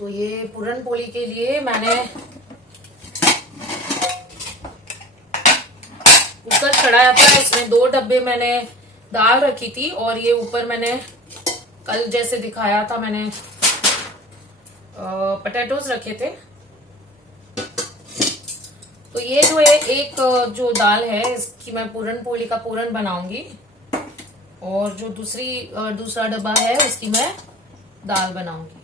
तो ये पूरन पोली के लिए मैंने कुकर चढ़ाया था। इसमें 2 डब्बे मैंने दाल रखी थी और ये ऊपर मैंने कल जैसे दिखाया था मैंने पोटैटोज रखे थे। तो ये जो है एक जो दाल है इसकी मैं पूरन पोली का पूरन बनाऊंगी और जो दूसरा डब्बा है उसकी मैं दाल बनाऊंगी।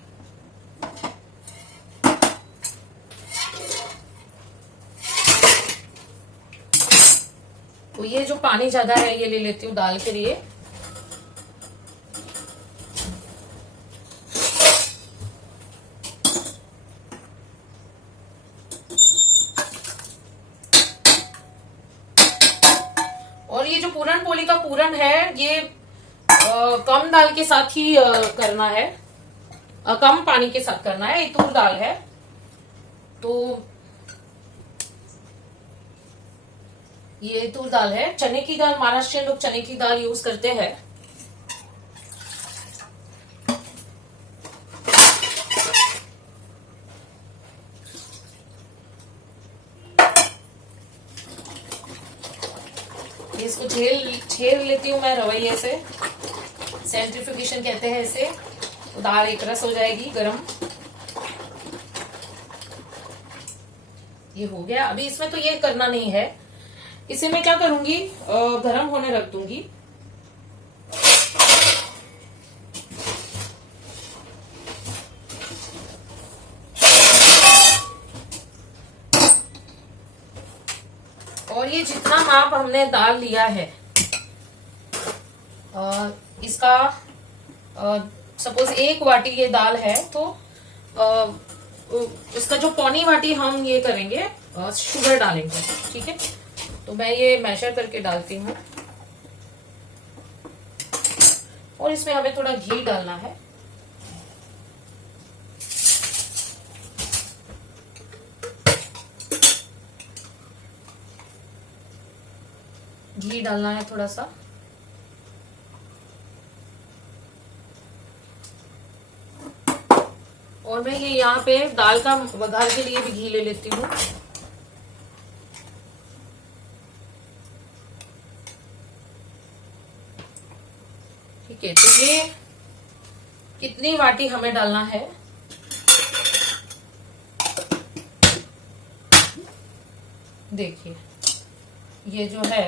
तो ये जो पानी ज्यादा है ये ले लेती हूँ दाल के लिए। और ये जो पूरन पोली का पूरन है ये कम दाल के साथ ही करना है, कम पानी के साथ करना है। तूर दाल है तो ये तूर दाल है। चने की दाल महाराष्ट्रियन लोग चने की दाल यूज करते हैं। इसको छेल लेती हूँ मैं रवैये से, सेंट्रीफ्यूगेशन कहते हैं इसे। तो दाल एक रस हो जाएगी गरम। ये हो गया। अभी इसमें तो ये करना नहीं है, इसे मैं क्या करूंगी गरम होने रख दूंगी। और ये जितना माप हमने दाल लिया है इसका सपोज 1 वाटी ये दाल है तो इसका जो पौनी वाटी हम ये करेंगे शुगर डालेंगे। ठीक है, तो मैं ये मैशर करके डालती हूँ और इसमें हमें थोड़ा घी डालना है। घी डालना है थोड़ा सा। और मैं ये यहाँ पे दाल का वघार के लिए भी घी ले लेती हूँ। ठीक है, तो ये कितनी वाटी हमें डालना है देखिए, ये जो है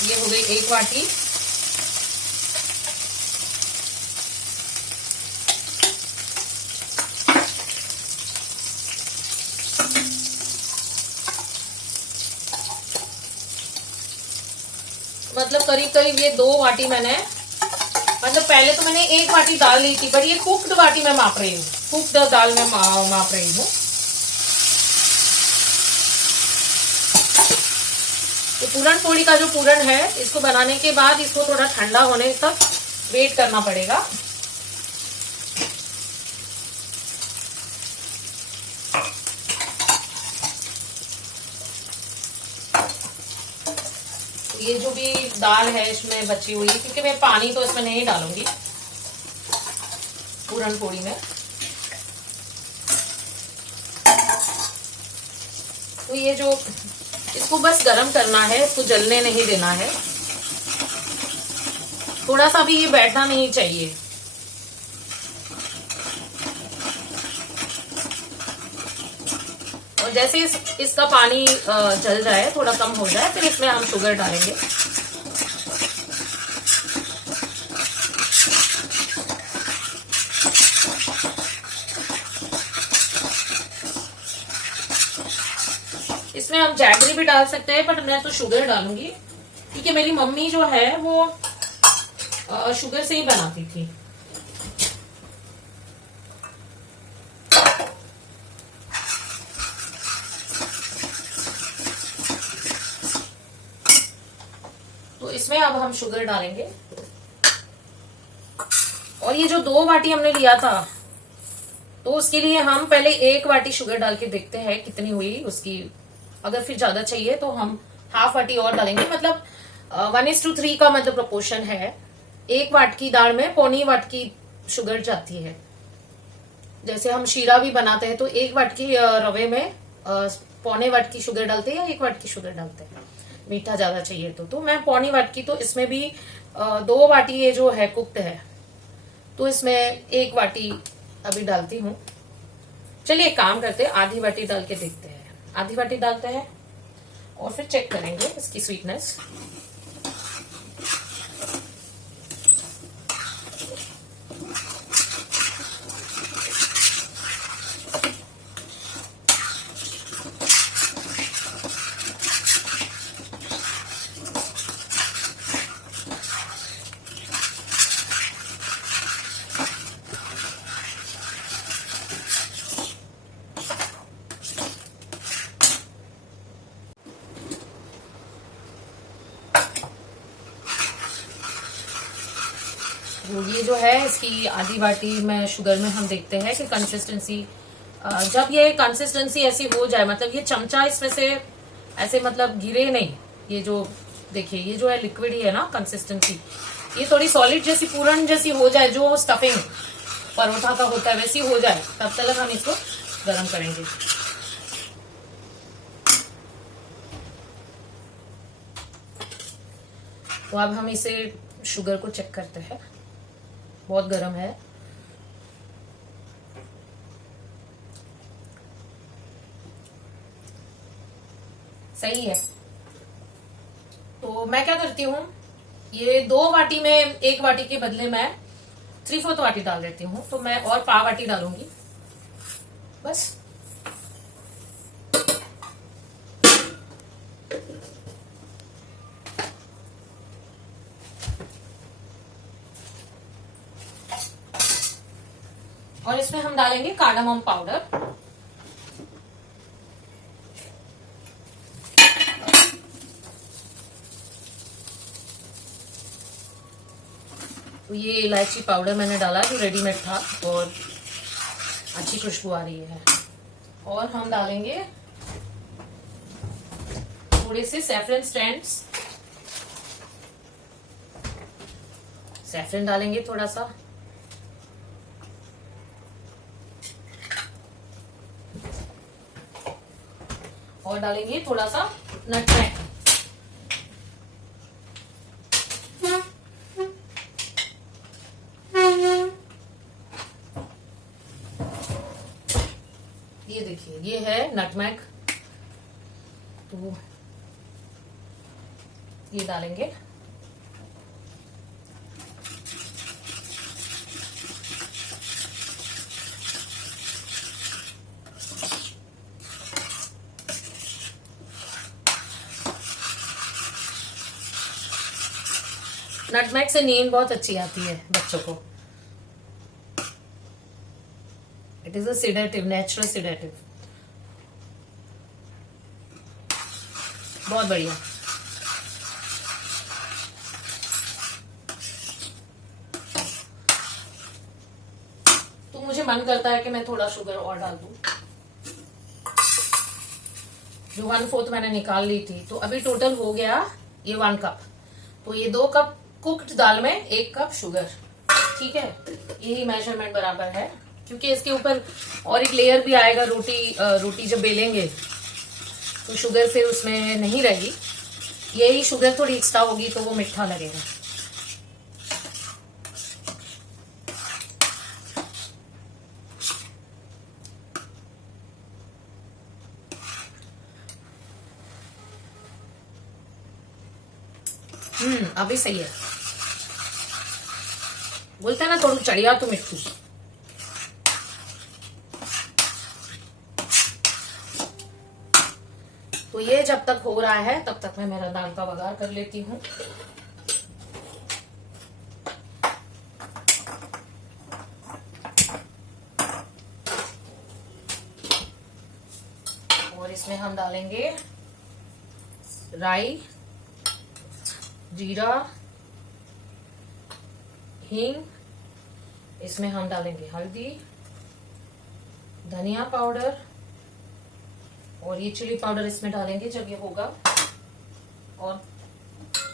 ये हो गई 1 वाटी। मतलब करीब करीब ये 2 वाटी मैंने, मतलब पहले तो मैंने 1 वाटी दाल ली थी पर ये कुक्ड वाटी में माप रही हूँ, कुक्ड दाल में माप रही हूँ। तो पूरन पोली का जो पूरन है इसको बनाने के बाद इसको थोड़ा ठंडा होने तक वेट करना पड़ेगा। ये जो भी दाल है इसमें बची हुई, क्योंकि मैं पानी तो इसमें नहीं डालूंगी पूरन पोली में। तो ये जो इसको बस गरम करना है, इसको जलने नहीं देना है। थोड़ा सा भी ये बैठना नहीं चाहिए। और जैसे इसका पानी जल जाए, थोड़ा कम हो जाए, फिर इसमें हम शुगर डालेंगे। इसमें हम जैगरी भी डाल सकते हैं पर मैं तो शुगर डालूंगी क्योंकि मेरी मम्मी जो है वो शुगर से ही बनाती थी। तो इसमें अब हम शुगर डालेंगे। और ये जो 2 वाटी हमने लिया था तो उसके लिए हम पहले 1 वाटी शुगर डाल के देखते हैं कितनी हुई उसकी। अगर फिर ज्यादा चाहिए तो हम ½ वाटी और डालेंगे। मतलब 1:3 का मतलब प्रोपोर्शन है। 1 वाटकी दाल में पौनी वाटकी शुगर जाती है। जैसे हम शीरा भी बनाते हैं तो 1 वाटकी रवे में पौने वाटकी शुगर डालते हैं या 1 वाटकी शुगर डालते हैं, मीठा ज्यादा चाहिए तो मैं पौनी वाटकी, तो इसमें भी 2 वाटी ये जो है कुक्ड है, तो इसमें 1 वाटी अभी डालती हूँ। चलिए एक काम करते हैं, आधी वाटी डाल के देखते हैं। आधी वाटी डालते हैं और फिर चेक करेंगे इसकी स्वीटनेस। ये जो है इसकी आधी वाटी में शुगर में हम देखते हैं कि कंसिस्टेंसी, जब ये कंसिस्टेंसी ऐसी हो जाए, मतलब ये चमचा इसमें से ऐसे मतलब गिरे नहीं, ये जो देखिए ये जो है लिक्विड ही है ना कंसिस्टेंसी, ये थोड़ी सॉलिड जैसी पूरन जैसी हो जाए, जो स्टफिंग परोठा का होता है वैसी हो जाए, तब तक हम इसको गर्म करेंगे। तो अब हम इसे शुगर को चेक करते हैं, बहुत गर्म है। सही है। तो मैं क्या करती हूँ, ये 2 वाटी में 1 वाटी के बदले मैं 3/4 वाटी डाल देती हूँ, तो मैं और पाव वाटी डालूंगी बस। और इसमें हम डालेंगे कार्डामम पाउडर। तो ये इलायची पाउडर मैंने डाला जो रेडीमेड था और अच्छी खुशबू आ रही है। और हम डालेंगे थोड़े से सैफरन स्टैंड्स, सैफरन डालेंगे थोड़ा सा, और डालेंगे थोड़ा सा नटमेग। ये देखिए ये है नटमेग, तो ये डालेंगे। नटमेग से नींद बहुत अच्छी आती है बच्चों को। It is a sedative, natural sedative, बहुत बढ़िया। तो मुझे मन करता है कि मैं थोड़ा शुगर और डाल दूं। जो 1/4 मैंने निकाल ली थी, तो अभी टोटल हो गया ये 1 कप। तो ये 2 कप कुक्ड दाल में 1 कप शुगर, ठीक है, यही मेजरमेंट बराबर है, क्योंकि इसके ऊपर और एक लेयर भी आएगा। रोटी जब बेलेंगे तो शुगर फिर उसमें नहीं रहेगी, यही शुगर थोड़ी एक्स्ट्रा होगी तो वो मीठा लगेगा। अभी सही है। बोलते हैं ना थोड़ा चढ़िया तो मिट्टू। तो ये जब तक हो रहा है तब तक मैं मेरा दाल का बघार कर लेती हूँ। और इसमें हम डालेंगे राई, जीरा, हींग, इसमें हम डालेंगे हल्दी, धनिया पाउडर, और ये चिली पाउडर इसमें डालेंगे जब ये होगा। और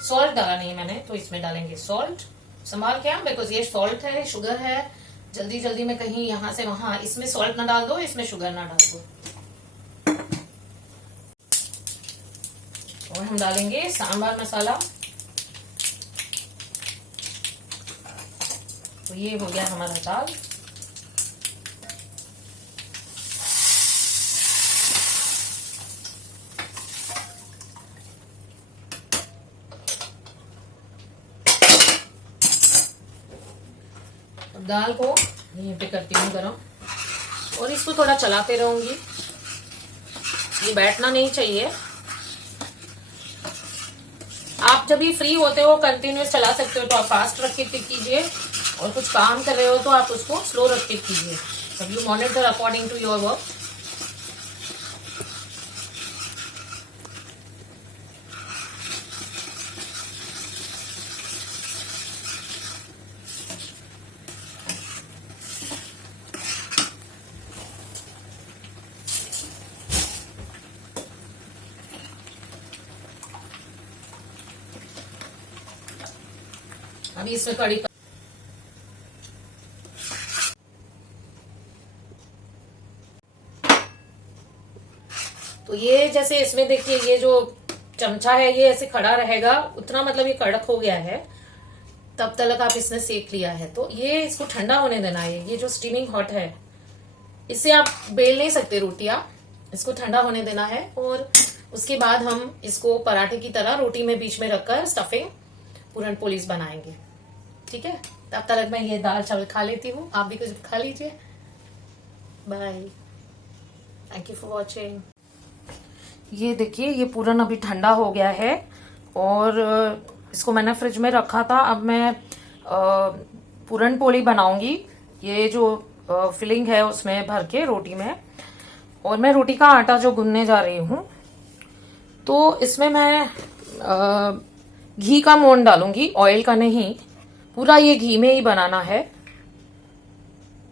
सॉल्ट डाला नहीं मैंने, तो इसमें डालेंगे सॉल्ट संभाल के, बिकॉज ये सॉल्ट है, शुगर है, जल्दी जल्दी में कहीं यहाँ से वहां इसमें सॉल्ट ना डाल दो, इसमें शुगर ना डाल दो। और हम डालेंगे सांभर मसाला। तो ये हो गया हमारा दाल। अब दाल को यहीं पे करती हूँ गरम और इसको थोड़ा चलाते रहूंगी। ये बैठना नहीं चाहिए। आप जब भी फ्री होते हो कंटिन्यूस चला सकते हो, तो आप फास्ट रख के कीजिए, और कुछ काम कर रहे हो तो आप उसको स्लो रख के कीजिए। तब you monitor according to your work. अभी इसमें कड़ी, तो ये जैसे इसमें देखिए ये जो चमचा है ये ऐसे खड़ा रहेगा, उतना मतलब ये कड़क हो गया है, तब तक आप इसने सेक लिया है। तो ये इसको ठंडा होने देना है। ये जो स्टीमिंग हॉट है, इससे आप बेल नहीं सकते रोटियां, इसको ठंडा होने देना है। और उसके बाद हम इसको पराठे की तरह रोटी में बीच में रखकर स्टफिंग पूरन पोलीस बनाएंगे। ठीक है, तब तक मैं ये दाल चावल खा लेती हूँ, आप भी कुछ खा लीजिए। Bye, thank you for watching. ये देखिए ये पूरन अभी ठंडा हो गया है और इसको मैंने फ्रिज में रखा था। अब मैं पूरन पोली बनाऊंगी। ये जो फिलिंग है उसमें भर के रोटी में, और मैं रोटी का आटा जो गूंदने जा रही हूँ, तो इसमें मैं घी का मोंड डालूंगी, ऑयल का नहीं। पूरा ये घी में ही बनाना है।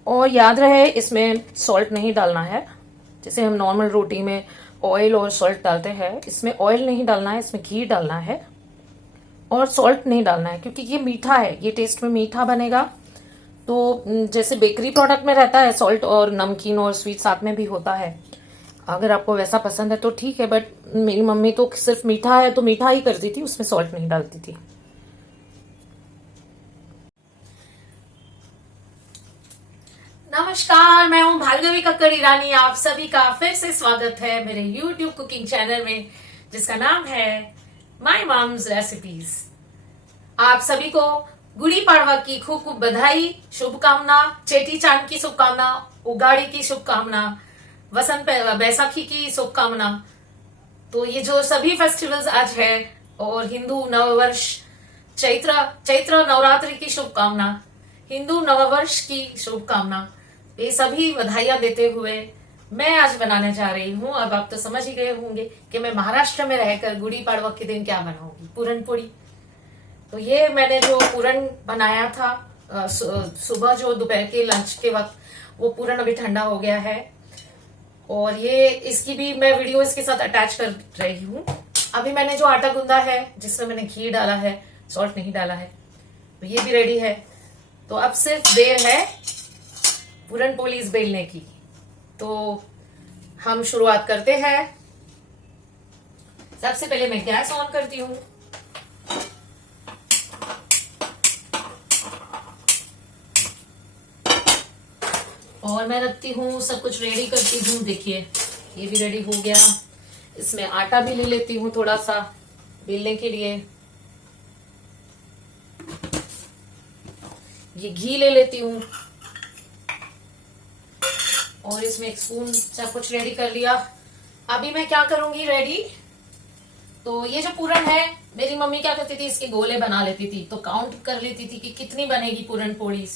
और याद रहे इसमें सॉल्ट नहीं डालना है। जैसे हम नॉर्मल रोटी में ऑयल और सॉल्ट डालते हैं, इसमें ऑयल नहीं डालना है, इसमें घी डालना है और सॉल्ट नहीं डालना है, क्योंकि ये मीठा है, ये टेस्ट में मीठा बनेगा। तो जैसे बेकरी प्रोडक्ट में रहता है सॉल्ट और नमकीन और स्वीट साथ में भी होता है, अगर आपको वैसा पसंद है तो ठीक है, बट मेरी मम्मी तो सिर्फ मीठा है तो मीठा ही करती थी, उसमें सॉल्ट नहीं डालती थी। नमस्कार, मैं हूं भार्गवी कक्कड़ ईरानी। आप सभी का फिर से स्वागत है मेरे YouTube कुकिंग चैनल में, जिसका नाम है माय मॉम्स रेसिपीज। आप सभी को गुड़ी पाड़वा की खूब खूब बधाई, शुभकामना, चेटी चांद की शुभकामना, उगाड़ी की शुभकामना, वसंत बैसाखी की शुभकामना। तो ये जो सभी फेस्टिवल्स आज है, और हिंदू नववर्ष चैत्र नवरात्रि की शुभकामना, हिंदू नववर्ष की शुभकामना, ये सभी बधाइयां देते हुए मैं आज बनाने जा रही हूँ। अब आप तो समझ ही गए होंगे कि मैं महाराष्ट्र में रहकर गुड़ी पाड़वा के दिन क्या बनाऊंगी, पूरन पोली। तो ये मैंने जो पूरन बनाया था सुबह जो दोपहर के लंच के वक्त, वो पूरन अभी ठंडा हो गया है, और ये इसकी भी मैं वीडियो इसके साथ अटैच कर रही हूँ। अभी मैंने जो आटा गूंदा है, जिसमें मैंने घी डाला है, सॉल्ट नहीं डाला है, तो ये भी रेडी है। तो अब सिर्फ देर है पूरन पोलीस बेलने की। तो हम शुरुआत करते हैं। सबसे पहले मैं गैस ऑन करती हूँ। और मैं रखती हूँ, सब कुछ रेडी करती हूँ। देखिए ये भी रेडी हो गया। इसमें आटा भी ले लेती हूँ थोड़ा सा बेलने के लिए। ये घी ले लेती हूँ, और इसमें एक स्पून सब कुछ रेडी कर लिया। अभी मैं क्या करूंगी रेडी, तो ये जो पूरन है, मेरी मम्मी क्या करती थी, इसके गोले बना लेती थी, तो काउंट कर लेती थी कि कितनी बनेगी पूरन पोली।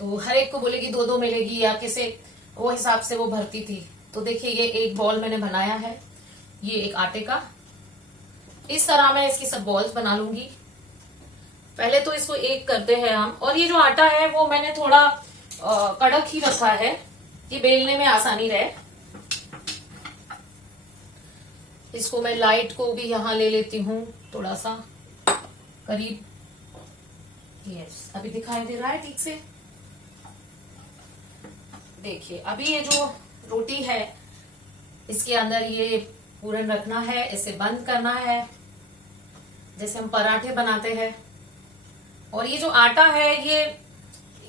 तो हर एक को बोलेगी दो दो मिलेगी या किसे, वो हिसाब से वो भरती थी। तो देखिए ये एक बॉल मैंने बनाया है, ये एक आटे का। इस तरह मैं इसकी सब बॉल्स बना लूंगी। पहले तो इसको एक करते हैं हम। और ये जो आटा है वो मैंने थोड़ा कड़क ही रखा है कि बेलने में आसानी रहे। इसको मैं लाइट को भी यहां ले लेती हूँ थोड़ा सा करीब, यस, अभी दिखाई दे रहा है ठीक से? देखिए, अभी ये जो रोटी है इसके अंदर ये पूरन रखना है, इसे बंद करना है जैसे हम पराठे बनाते हैं। और ये जो आटा है ये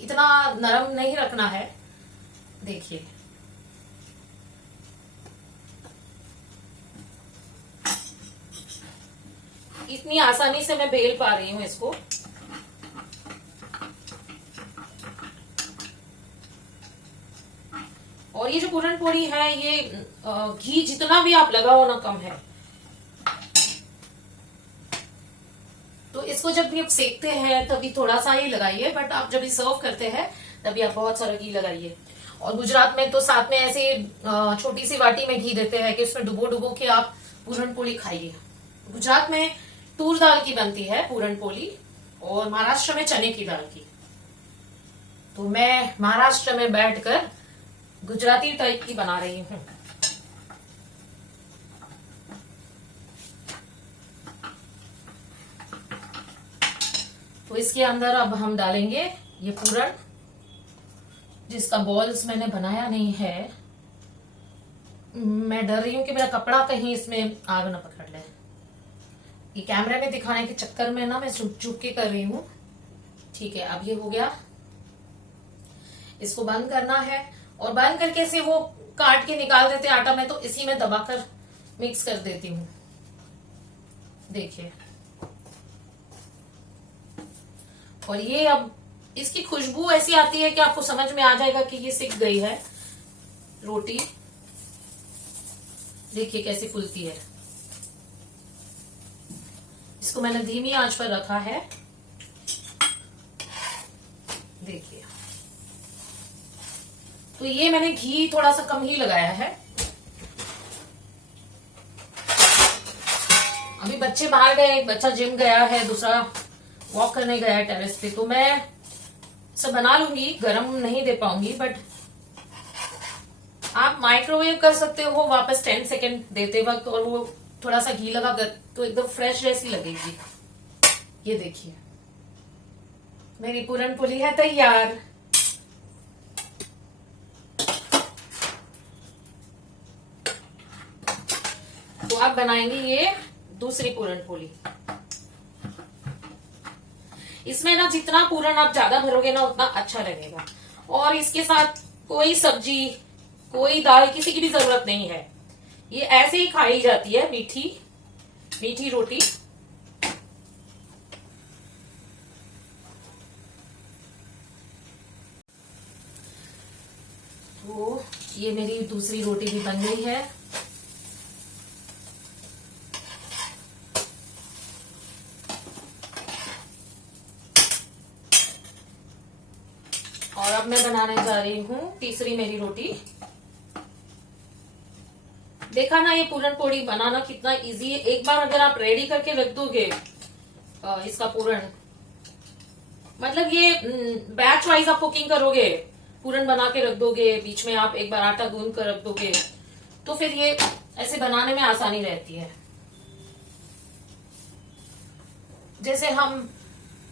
इतना नरम नहीं रखना है। देखिए, इतनी आसानी से मैं बेल पा रही हूं इसको। और ये जो पूरन पोली है ये घी जितना भी आप लगाओ ना कम है। तो इसको जब भी आप सेकते हैं तभी थोड़ा सा ही लगाइए, बट आप जब भी सर्व करते हैं तभी आप बहुत सारा घी लगाइए। और गुजरात में तो साथ में ऐसे छोटी सी वाटी में घी देते हैं कि उसमें डुबो डुबो के आप पूरन पोली खाइए। गुजरात में तूर दाल की बनती है पूरन पोली, और महाराष्ट्र में चने की दाल की। तो मैं महाराष्ट्र में बैठकर गुजराती टाइप की बना रही हूँ। तो इसके अंदर अब हम डालेंगे ये पूरन, जिसका बॉल्स मैंने बनाया नहीं है। मैं डर रही हूं कि मेरा कपड़ा कहीं इसमें आग ना पकड़ ले। ये कैमरे में दिखाने के चक्कर में ना मैं चुप चुप के कर रही हूँ। ठीक है, अब ये हो गया। इसको बंद करना है, और बंद करके से वो काट के निकाल देते आटा में, तो इसी में दबाकर मिक्स कर देती हूँ। देखिए, और ये अब इसकी खुशबू ऐसी आती है कि आपको समझ में आ जाएगा कि ये सिक गई है रोटी। देखिए कैसे फूलती है। इसको मैंने धीमी आंच पर रखा है। देखिए, तो ये मैंने घी थोड़ा सा कम ही लगाया है। अभी बच्चे बाहर गए, एक बच्चा जिम गया है, दूसरा वॉक करने गया है टेरेस पे। तो मैं सब बना लूंगी, गरम नहीं दे पाऊंगी, बट आप माइक्रोवेव कर सकते हो वापस 10 सेकेंड देते वक्त, और वो थोड़ा सा घी लगा कर तो एकदम फ्रेश जैसी लगेगी। ये देखिए, मेरी पूरन पोली है तैयार। तो आप बनाएंगे ये दूसरी पूरन पोली। इसमें ना जितना पूरन आप ज्यादा भरोगे ना उतना अच्छा लगेगा। और इसके साथ कोई सब्जी, कोई दाल, किसी की भी जरूरत नहीं है। ये ऐसे ही खाई जाती है, मीठी मीठी रोटी। तो ये मेरी दूसरी रोटी भी बन गई है। और अब मैं बनाने जा रही हूँ तीसरी मेरी रोटी। देखा ना ये पूरन पोली बनाना कितना इजी है। एक बार अगर आप रेडी करके रख दोगे इसका पूरन, मतलब ये बैच वाइज आप कुकिंग करोगे, पूरन बना के रख दोगे, बीच में आप एक बार आटा गूंद कर रख दोगे, तो फिर ये ऐसे बनाने में आसानी रहती है। जैसे हम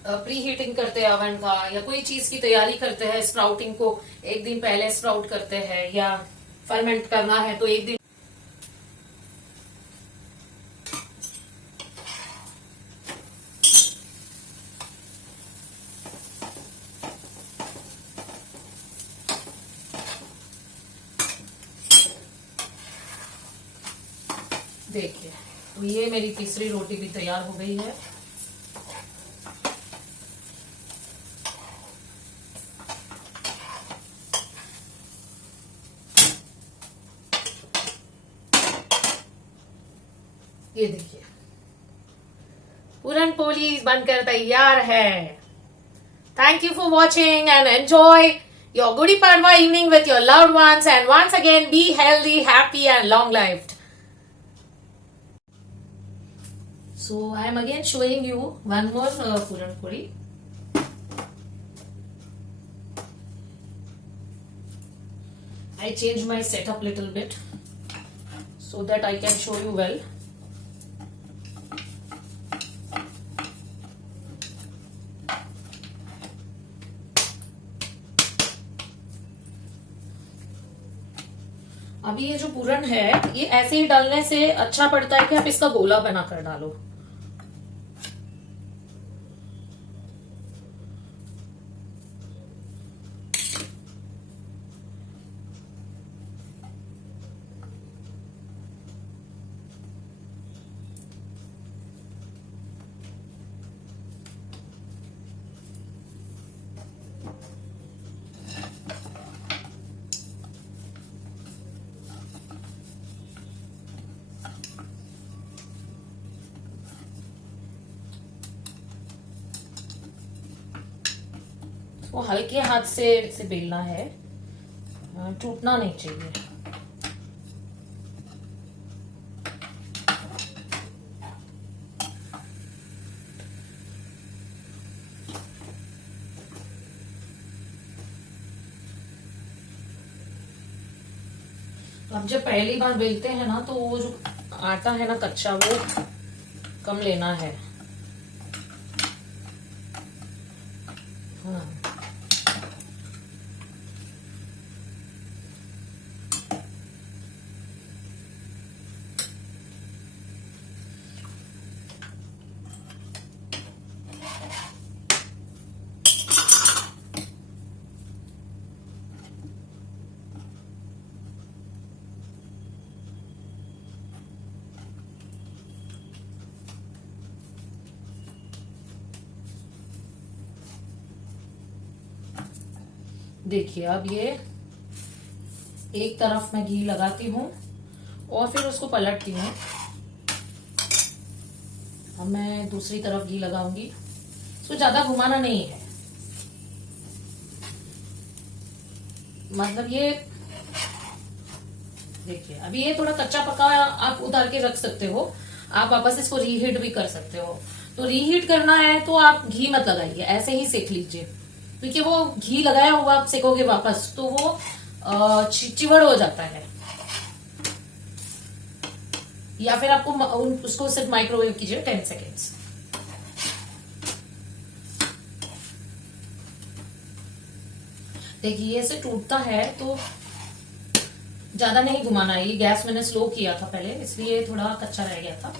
प्री हीटिंग करते हैं ओवन का, या कोई चीज की तैयारी करते हैं, स्प्राउटिंग को एक दिन पहले स्प्राउट करते हैं, या फर्मेंट करना है तो एक दिन। देखिए, तो ये मेरी तीसरी रोटी भी तैयार हो गई है। ये देखिए, पूरन पोली बनकर तैयार है। Thank you for watching and enjoy your Gudi Padwa evening with your loved ones, and once again be healthy, happy and long lived. So I am again showing you one more puran puri. I changed my setup little bit so that I can show you well. अभी ये जो पूरन है ये ऐसे ही डालने से अच्छा पड़ता है कि आप इसका गोला बनाकर डालो। वो हल्के हाथ से बेलना है, टूटना नहीं चाहिए। अब जब पहली बार बेलते हैं ना तो वो जो आटा है ना कच्चा वो कम लेना है। हाँ। देखिए अब ये एक तरफ मैं घी लगाती हूँ और फिर उसको पलटती हूँ। अब मैं दूसरी तरफ घी लगाऊंगी। इसको ज्यादा घुमाना नहीं है, मतलब ये देखिए अभी ये थोड़ा कच्चा पका आप उतार के रख सकते हो, आप वापस इसको रीहीट भी कर सकते हो। तो रीहीट करना है तो आप घी मत लगाइए, ऐसे ही सेक लीजिए, क्योंकि वो घी लगाया हुआ आप सेकोगे वापस तो वो चिवड़ हो जाता है। या फिर आपको उसको सिर्फ माइक्रोवेव कीजिए 10 सेकेंड्स। देखिए ये ऐसे टूटता है तो ज्यादा नहीं घुमाना है। ये गैस मैंने स्लो किया था पहले, इसलिए थोड़ा कच्चा रह गया था।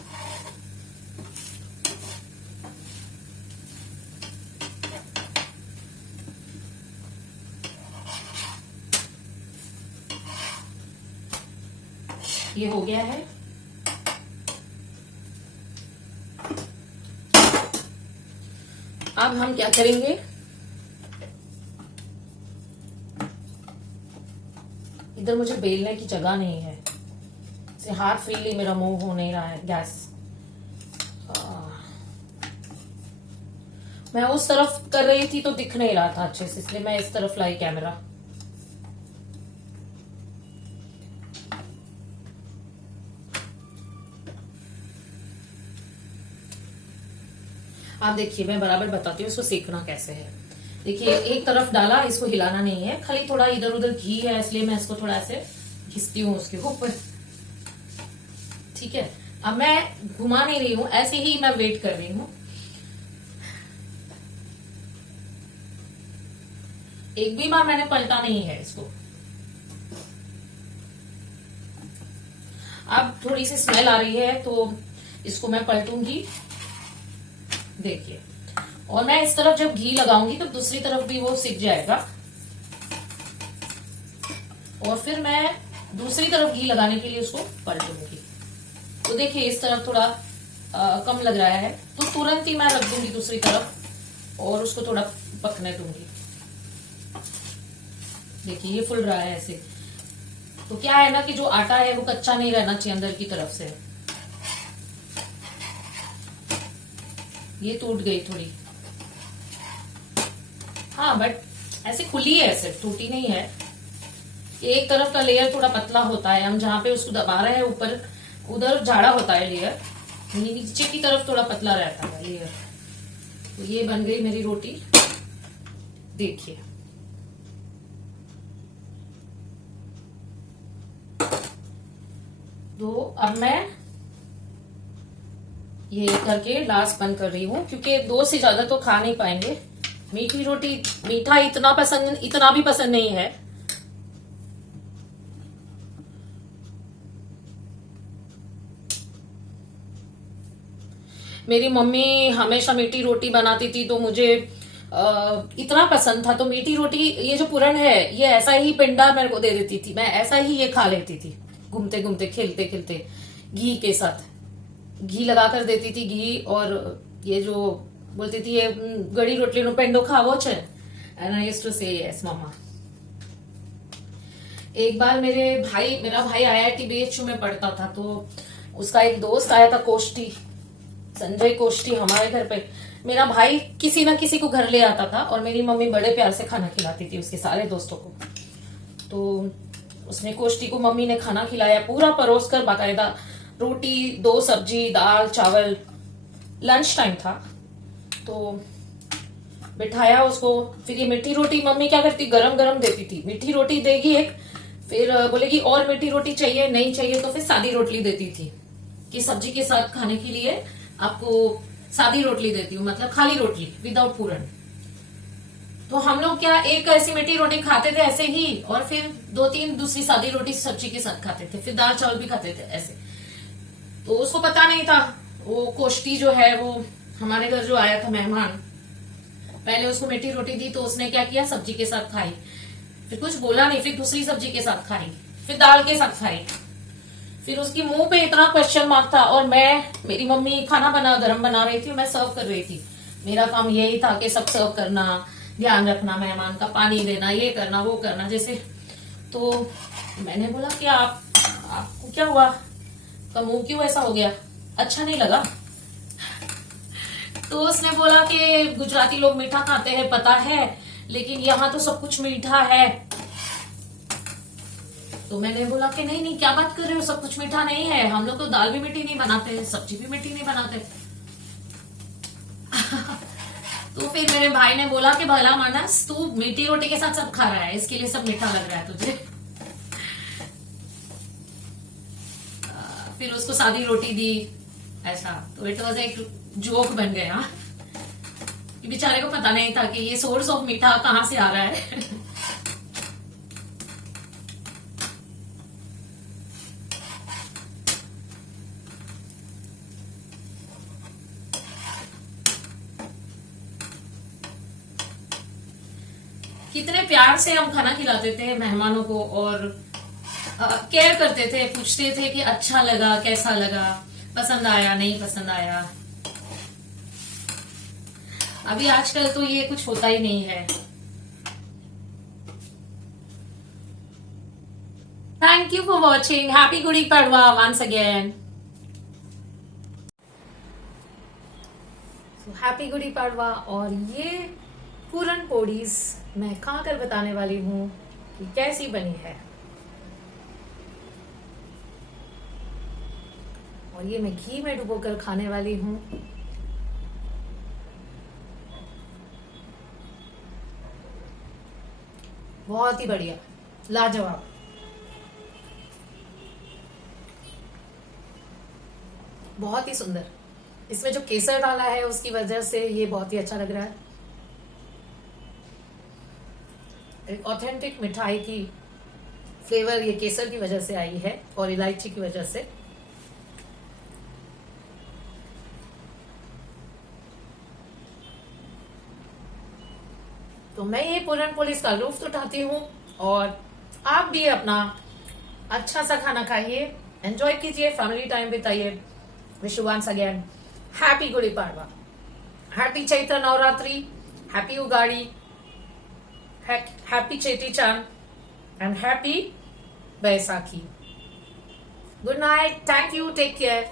ये हो गया है। अब हम क्या करेंगे, इधर मुझे बेलने की जगह नहीं है, से हाथ फ्रीली मेरा मुंह हो नहीं रहा है गैस। मैं उस तरफ कर रही थी तो दिख नहीं रहा था अच्छे से, इसलिए मैं इस तरफ लाई कैमरा। आप देखिए मैं बराबर बताती हूँ इसको सेकना कैसे है। देखिए एक तरफ डाला, इसको हिलाना नहीं है, खाली थोड़ा इधर उधर घी है इसलिए मैं इसको थोड़ा ऐसे घिसती हूँ उसके ऊपर। ठीक है, अब मैं घुमा नहीं रही हूँ, ऐसे ही मैं वेट कर रही हूँ। एक भी बार मैंने पलटा नहीं है इसको। अब थोड़ी सी स्मेल आ रही है तो इसको मैं पलटूंगी। देखिए, और मैं इस तरफ जब घी लगाऊंगी तो दूसरी तरफ भी वो सिक जाएगा, और फिर मैं दूसरी तरफ घी लगाने के लिए उसको पलटूंगी। तो देखिए इस तरफ थोड़ा कम लग रहा है तो तुरंत ही मैं रख दूंगी दूसरी तरफ और उसको थोड़ा पकने दूंगी। देखिए ये फुल रहा है ऐसे, तो क्या है ना कि जो आटा है वो कच्चा नहीं रहना चाहिए अंदर की तरफ से। ये टूट गई थोड़ी, हाँ बट ऐसे खुली है, सिर्फ टूटी नहीं है। एक तरफ का लेयर थोड़ा पतला होता है, हम जहाँ पे उसको दबा रहे हैं ऊपर उधर झाड़ा होता है लेयर, नीचे की तरफ थोड़ा पतला रहता है लेयर। तो ये बन गई मेरी रोटी। देखिए तो अब मैं ये करके लास्ट बंद कर रही हूँ, क्योंकि दो से ज्यादा तो खा नहीं पाएंगे। मीठी रोटी, मीठा इतना भी पसंद नहीं है। मेरी मम्मी हमेशा मीठी रोटी बनाती थी, तो मुझे इतना पसंद था। तो मीठी रोटी, ये जो पूरन है, ये ऐसा ही पिंडा मेरे को दे देती थी, मैं ऐसा ही ये खा लेती थी, घूमते घूमते खेलते खेलते, घी के साथ घी लगा कर देती थी, घी। और ये जो बोलती थी, ये गड़ी रोटली नो पेंडो खावो छे, एंड आई यूज्ड टू से यस मम्मा। एक बार मेरा भाई IIT BHU में पढ़ता था, तो उसका एक दोस्त आया था, कोष्टी, संजय कोष्टी, हमारे घर पे। मेरा भाई किसी ना किसी को घर ले आता था, और मेरी मम्मी बड़े प्यार से खाना खिलाती थी उसके सारे दोस्तों को। तो उसने कोष्टी को, मम्मी ने खाना खिलाया पूरा परोस कर, बाकायदा रोटी, 2 सब्जी, दाल चावल। लंच टाइम था, तो बिठाया उसको। फिर ये मीठी रोटी मम्मी क्या करती, गरम गरम देती थी। मीठी रोटी देगी एक, फिर बोलेगी और मीठी रोटी चाहिए, नहीं चाहिए तो फिर सादी रोटली देती थी, कि सब्जी के साथ खाने के लिए आपको सादी रोटली देती हूँ, मतलब खाली रोटली विदाउट पूरन। तो हम लोग क्या, एक ऐसी मीठी रोटी खाते थे ऐसे ही, और फिर 2-3 दूसरी सादी रोटी सब्जी के साथ खाते थे, फिर दाल चावल भी खाते थे ऐसे। तो उसको पता नहीं था, वो कोष्टी जो है, वो हमारे घर जो आया था मेहमान, पहले उसको मीठी रोटी दी, तो उसने क्या किया, सब्जी के साथ खाई, फिर कुछ बोला नहीं, फिर दूसरी सब्जी के साथ खाई, फिर दाल के साथ खाई। फिर उसकी मुंह पे इतना क्वेश्चन मार्क था, और मेरी मम्मी खाना गरम बना रही थी, मैं सर्व कर रही थी। मेरा काम यही था कि सब सर्व करना, ध्यान रखना, मेहमान का पानी देना, ये करना वो करना जैसे। तो मैंने बोला कि आपको क्या हुआ, का मुंह क्यों ऐसा हो गया, अच्छा नहीं लगा? तो उसने बोला कि गुजराती लोग मीठा खाते हैं, पता है, लेकिन यहाँ तो सब कुछ मीठा है। तो मैंने बोला कि नहीं नहीं, क्या बात कर रहे हो, सब कुछ मीठा नहीं है, हम लोग तो दाल भी मीठी नहीं बनाते, सब्जी भी मीठी नहीं बनाते। तो फिर मेरे भाई ने बोला कि भला मानस, तू मीठी रोटी के साथ सब खा रहा है, इसके लिए सब मीठा लग रहा है तुझे। फिर उसको सादी रोटी दी, ऐसा। तो इट वॉज एक जोक बन गया, कि बेचारे को पता नहीं था कि ये सोर्स ऑफ मीठा कहाँ से आ रहा है। कितने प्यार से हम खाना खिलाते थे मेहमानों को, और केयर करते थे, पूछते थे कि अच्छा लगा, कैसा लगा, पसंद आया, नहीं पसंद आया। अभी आजकल तो ये कुछ होता ही नहीं है। Thank you for watching, happy Gudi Padwa once again. Happy Gudi Padwa. और ये पूरन पोड़ीज मैं खा कर बताने वाली हूँ कि कैसी बनी है। और ये मैं घी में डुबोकर खाने वाली हूँ। बहुत ही बढ़िया, लाजवाब। बहुत ही सुंदर। इसमें जो केसर डाला है उसकी वजह से ये बहुत ही अच्छा लग रहा है। एक ऑथेंटिक मिठाई की फ्लेवर ये केसर की वजह से आई है, और इलायची की वजह से। तो मैं ये पूरन पोली का लुत्फ उठाती हूँ, और आप भी अपना अच्छा सा खाना खाइए, एंजॉय कीजिए, फैमिली टाइम बिताइए। Wish you once again happy Gudi Padwa, happy Chaitra Navratri, happy Ugadi, happy Cheti Chand, and happy Baisakhi. Good night, thank you, take care.